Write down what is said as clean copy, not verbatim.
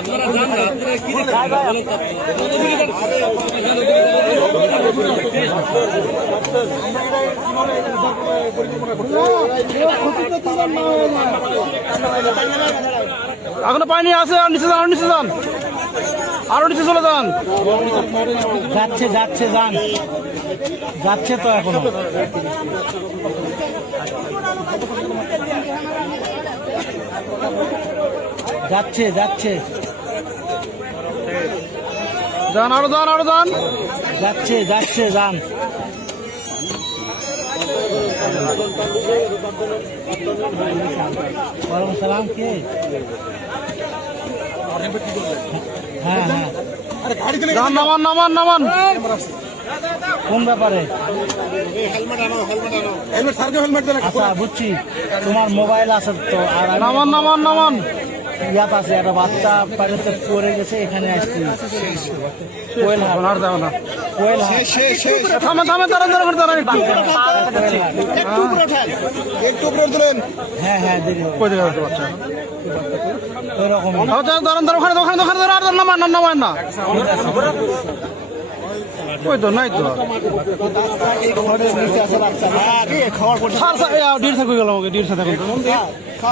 আপনারা জান না আপনারা কি এখনো পানি আছে, আর নিচে যান, আর নিচে যান, আরো নিচে চলে যান। যাচ্ছে যাচ্ছে যান, যাচ্ছে তো এখনো। যাচ্ছে যাচ্ছে যান, আরো যান, আরো যান। যাচ্ছে যাচ্ছে যান। ওয়ালাইকুম সালাম। কে? হ্যাঁ হ্যাঁ, যান, নামান, নামান, নামান। কোন ব্যাপারে? আচ্ছা বুঝছি, তোমার মোবাইল আছে তো। আর নামান, নামান, নামান। ইয়াত আছে, একটা বাচ্চা বাড়িতে পড়ে গেছে, এখানে আসছি। কোয়েল হাট, আর যাও না। কোয়েল হাট। থামেন, থামেন, দাঁড়ান, দাঁড়ান, দাঁড়ান একটু। হ্যাঁ হ্যাঁ, দেরি হবে। কই দিকে যাচ্ছে বাচ্চা? ওই রকম। দাঁড়ান, দাঁড়ান, দাঁড়ান, ওখানে, ওখানে, ওখানে, দাঁড়ান, আর নামান না, নামান না। ওই তো নাই তো। এই ঘরের নিচে আছে বাচ্চা। ডির থাকবে গেলাম, ওকে ডির সাথে।